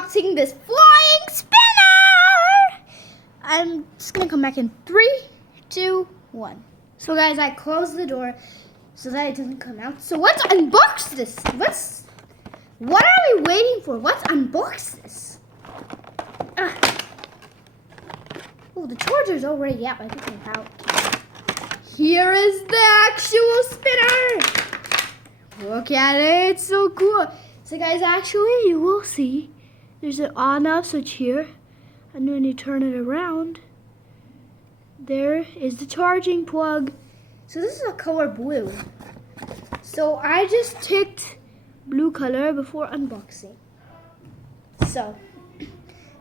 unboxing this flying spinner. I'm just gonna come back in 3, 2, 1. So guys, I closed the door so that it doesn't come out. So let's unbox this. What are we waiting for? Let's unbox this. Oh, the charger's already out. I think I'm out. Here is the actual spinner. Look at it. It's so cool. So guys, actually, you will see there's an on-off switch here. And when you turn it around, there is the charging plug. So this is a color blue. So I just picked blue color before unboxing. So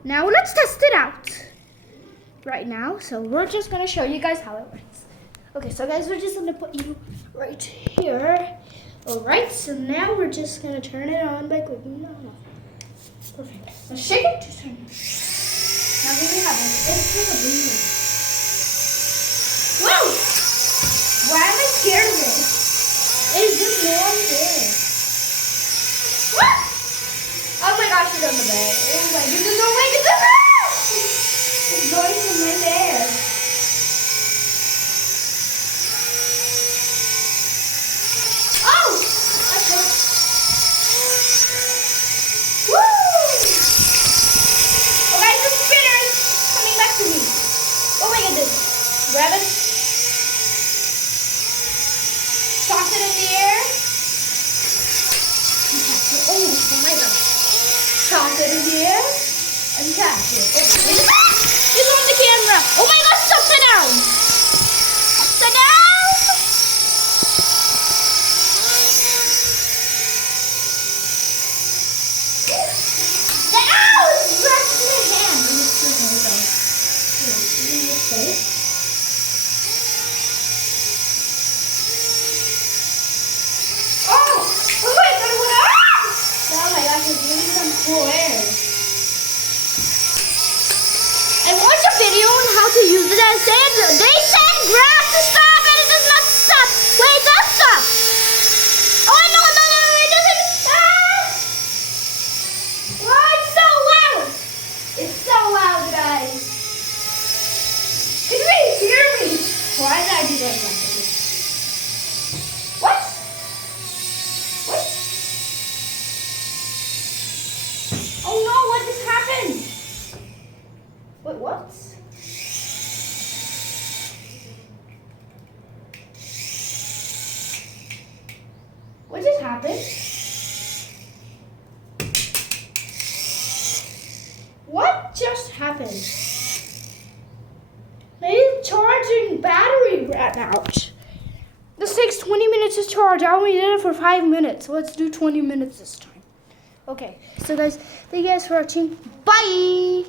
now let's test it out right now. So we're just gonna show you guys how it works. Okay, so guys, we're just gonna put you right here. All right, so now we're just gonna turn it on by clicking on off. Perfect. Let's shake it to turn it. Now there we have it. It's like a blue. Whoa! Why am I scared of it? It's just warm there. What? Oh my gosh, it's on the bed. Oh my goodness, oh my goodness! It's going in my hair. Oh! That's it. Woo! Oh guys, the spinner is coming back to me. Oh my goodness. Grab it. Toss it in the air. Oh my god. Toss it in the air and catch it. It's on the camera. Oh my gosh, upside down. Upside down. Ow! It's wrapped in my hand. It's really some cool air. I watched a video on how to use it and they said grass to stop and it does not stop. Wait, it does stop. Oh no, it doesn't stop. Oh, it's so loud. It's so loud, guys. Can you hear me? Why did I do that? What? What? Oh no, what just happened? Wait, what? What just happened? What just happened? Maybe the charging battery ran out. This takes 20 minutes to charge. I only did it for 5 minutes. Let's do 20 minutes this time. Okay, so guys, thank you guys for watching. Bye!